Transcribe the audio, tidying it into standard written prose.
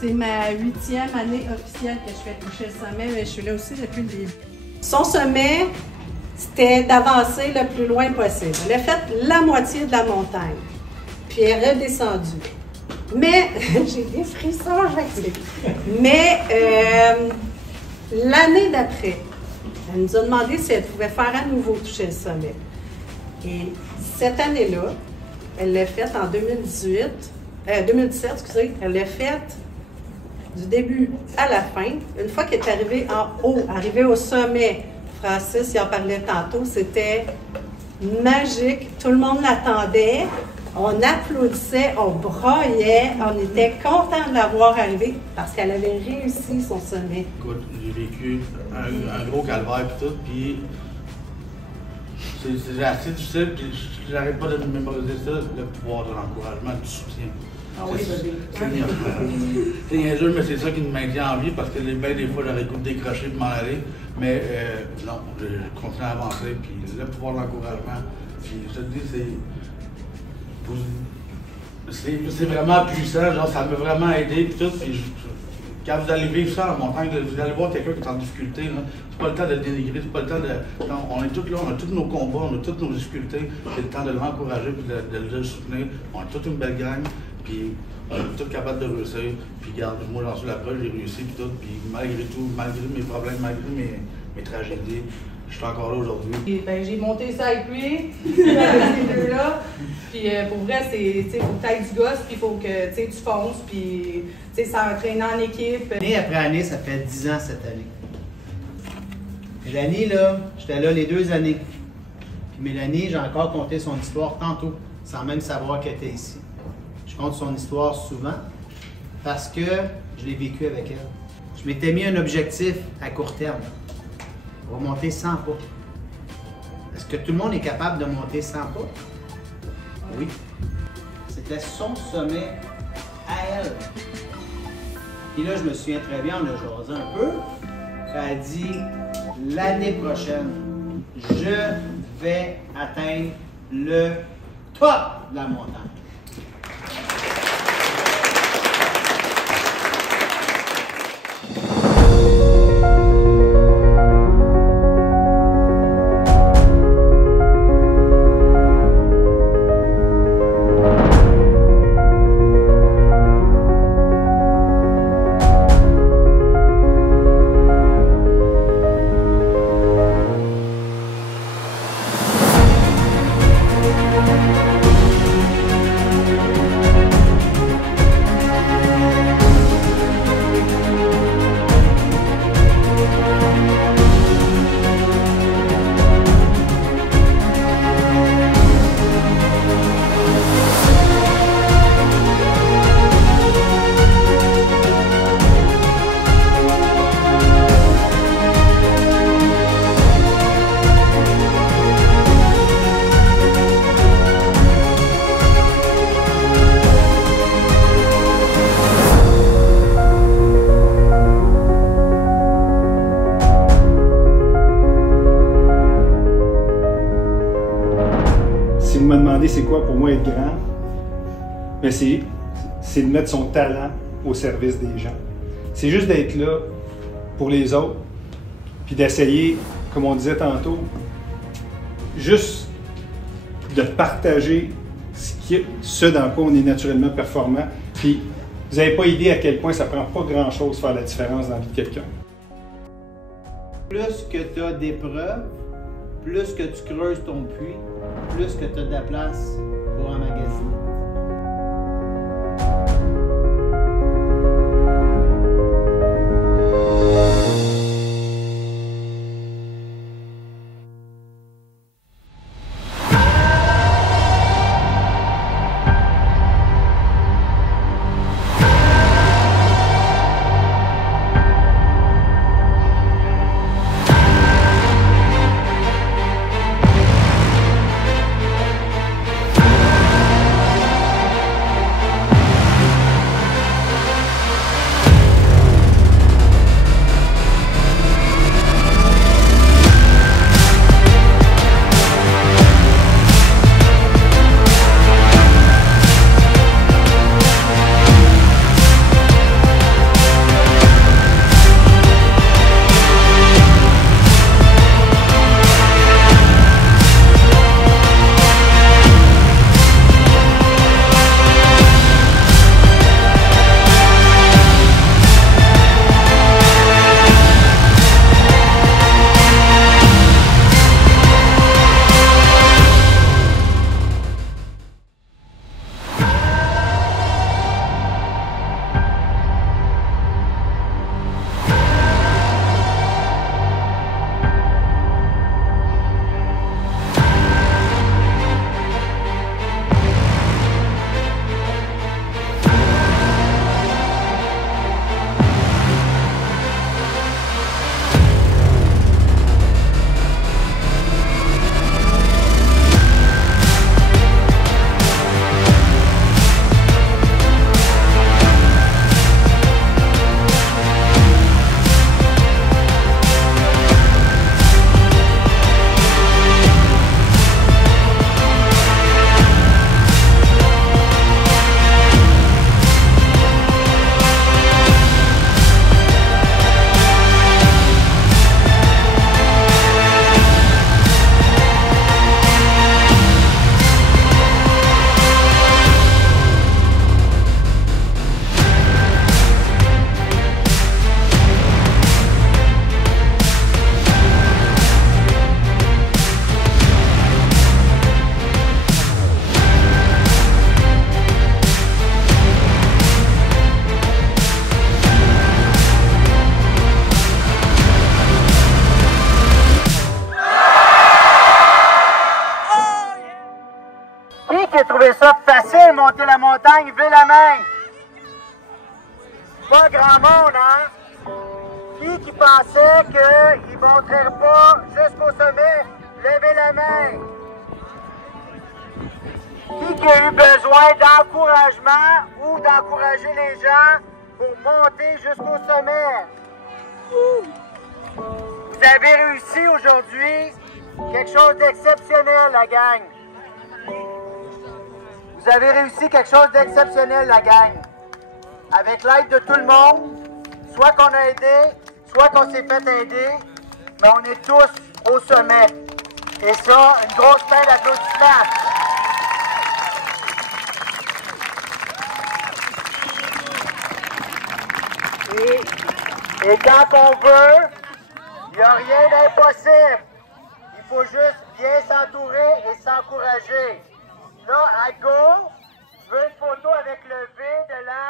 c'est ma 8e année officielle que je fais toucher le sommet, mais je suis là aussi depuis le début. Son sommet, c'était d'avancer le plus loin possible. Elle a fait la moitié de la montagne, puis elle est redescendue. Mais, j'ai des frissons, je m'explique. Mais, l'année d'après, elle nous a demandé si elle pouvait faire à nouveau toucher le sommet. Et cette année-là, elle l'a faite en 2017, excusez, elle l'a faite du début à la fin. Une fois qu'elle est arrivée en haut, arrivée au sommet, Francis y en parlait tantôt, c'était magique. Tout le monde l'attendait. On applaudissait, on braillait, on était content de l'avoir arrivée parce qu'elle avait réussi son sommet. Écoute, j'ai vécu un gros calvaire et tout, puis c'est assez difficile, puis j'arrête pas de mémoriser ça, le pouvoir de l'encouragement, du soutien. Ah oui, C'est niaiseux, mais c'est ça qui me maintient en vie parce que bien des fois j'aurais le goût de décrocher et m'en aller, mais non, je continue à avancer, puis le pouvoir de l'encouragement, puis je te dis, c'est vraiment puissant, genre ça m'a vraiment aidé, puis tout, puis quand vous allez vivre ça en montagne, vous allez voir quelqu'un qui est en difficulté, c'est pas le temps de le dénigrer, c'est pas le temps de... Non, on est tous là, on a tous nos combats, on a toutes nos difficultés, c'est le temps de l'encourager puis de le soutenir. On est toute une belle gang, puis on est tous capables de réussir, puis regarde, moi j'en suis la preuve, j'ai réussi, puis tout, puis malgré tout, malgré mes problèmes, malgré mes tragédies, je suis encore là aujourd'hui. Ben, j'ai monté ça avec lui, avec ces deux-là. Puis pour vrai, il faut que tu ailles du gosse, puis il faut que tu fonces, puis s'entraîner en équipe. Année après année, ça fait 10 ans cette année. Mélanie, là, j'étais là les 2 années. Puis Mélanie, j'ai encore conté son histoire tantôt, sans même savoir qu'elle était ici. Je compte son histoire souvent parce que je l'ai vécu avec elle. Je m'étais mis un objectif à court terme. Remonter 100 pas. Est-ce que tout le monde est capable de monter 100 pas? Oui. C'était son sommet à elle. Et là, je me souviens très bien, on a jasé un peu. Elle a dit, l'année prochaine, je vais atteindre le top de la montagne. Si vous me demandez c'est quoi pour moi être grand, ben c'est de mettre son talent au service des gens. C'est juste d'être là pour les autres, puis d'essayer, comme on disait tantôt, juste de partager ce dans quoi on est naturellement performant. Puis vous n'avez pas idée à quel point ça prend pas grand-chose de faire la différence dans la vie de quelqu'un. Plus que tu as d'épreuves, plus que tu creuses ton puits, plus que tu as de la place pour emmagasiner. trouvé ça facile, monter la montagne? Levez la main. Pas grand monde, hein? Qui pensait qu'il ne monterait pas jusqu'au sommet? Levez la main. Qui a eu besoin d'encouragement ou d'encourager les gens pour monter jusqu'au sommet? Vous avez réussi aujourd'hui quelque chose d'exceptionnel, la gang. Vous avez réussi quelque chose d'exceptionnel, la gang. Avec l'aide de tout le monde, soit qu'on a aidé, soit qu'on s'est fait aider, mais on est tous au sommet. Et ça, une grosse main d'applaudissements. Et quand on veut, il n'y a rien d'impossible. Il faut juste bien s'entourer et s'encourager. Là, à gauche, je veux une photo avec le V de la